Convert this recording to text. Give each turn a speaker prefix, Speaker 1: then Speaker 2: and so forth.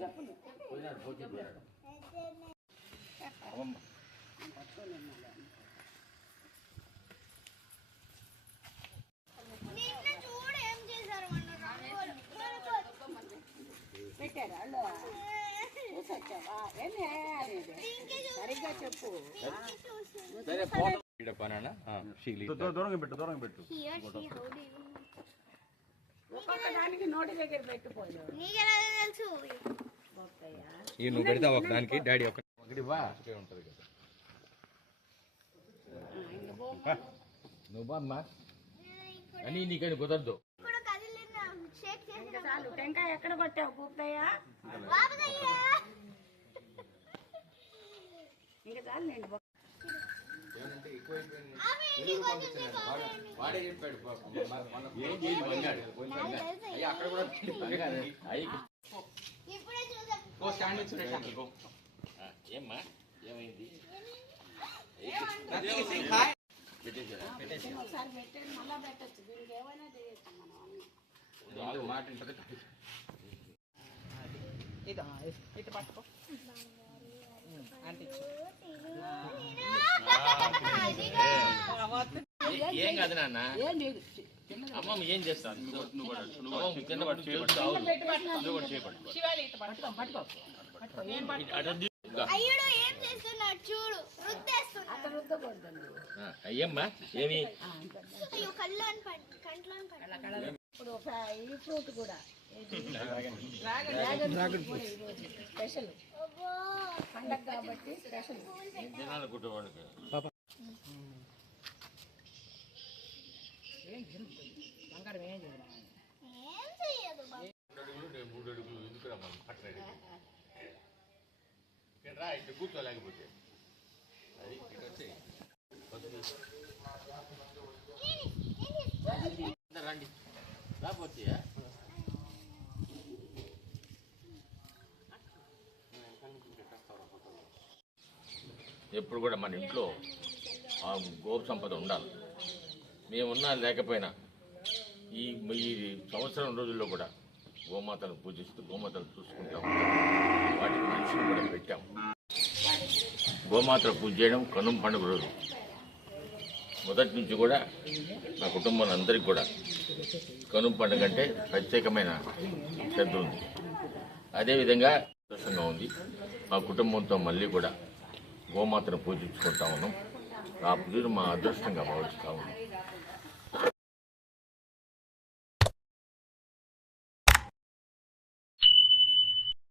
Speaker 1: సరిగ్గా చెప్పు.
Speaker 2: దూరంగా పెట్టు.
Speaker 1: ఒక్కొక్క దానికి నోటి దగ్గర పెట్టిపోయావు.
Speaker 3: నువ్వు పెడతా ఒక దానికి డాడీ ఒకటి ఉంటది కదా. నువ్వు బామ్మా అని నీకని కుదరదు.
Speaker 1: చాలు. టెంకాయ ఎక్కడ కొట్టావు పూర్తయ్యా? ఇంకా చాలు. నేను
Speaker 3: వాడే చెప్పాడు ఏం చేయాలి అక్కడ కూడా ఏమ్మా ఏమైంది?
Speaker 1: ఒకసారి పెట్టండి, మళ్ళా పెట్టచ్చు. దీనికి ఏమైనా చేయొచ్చు మనం.
Speaker 3: మాట ఉంటుంది.
Speaker 1: ఇటు పట్టుకో.
Speaker 3: ఏం కాదు నాన్న. అమ్మమ్మ ఏం చేస్తాను? అయ్యమ్మా ఏమి
Speaker 1: ఇప్పుడు ఈ ఫ్రూట్ కూడా స్పెషల్ పండగ కాబట్టి స్పెషల్.
Speaker 3: జనాలు కుట్టేవాళ్ళకి
Speaker 1: బంగారం ఏం చేయదు.
Speaker 3: 3 అడుగులు ఎందుకు రమ్మని పట్టలేదు రా. ఇటు కూర్చోలేకపోతే అది వచ్చి రండి రాకపోతే ఎప్పుడు కూడా మన ఇంట్లో గో సంపద ఉండాలి. మేమున్నా లేకపోయినా ఈ సంవత్సరం రోజుల్లో కూడా గోమాతను పూజిస్తూ గోమాతను చూసుకుంటాము. వాటికి మనిషిని కూడా పెట్టాము. గోమాతను పూజ చేయడం కనుమ పండుగ రోజు మొదటి నుంచి కూడా మా కుటుంబంలో అందరికీ కూడా కనుమ పండుగ అంటే ప్రత్యేకమైన శ్రద్ధ ఉంది. అదేవిధంగా సంతోషంగా ఉంది. మా కుటుంబంతో మళ్ళీ కూడా గోమాతను పూజించుకుంటా ఉన్నాం. ఆ పూజను మా అదృష్టంగా భావిస్తూ ఉన్నాం.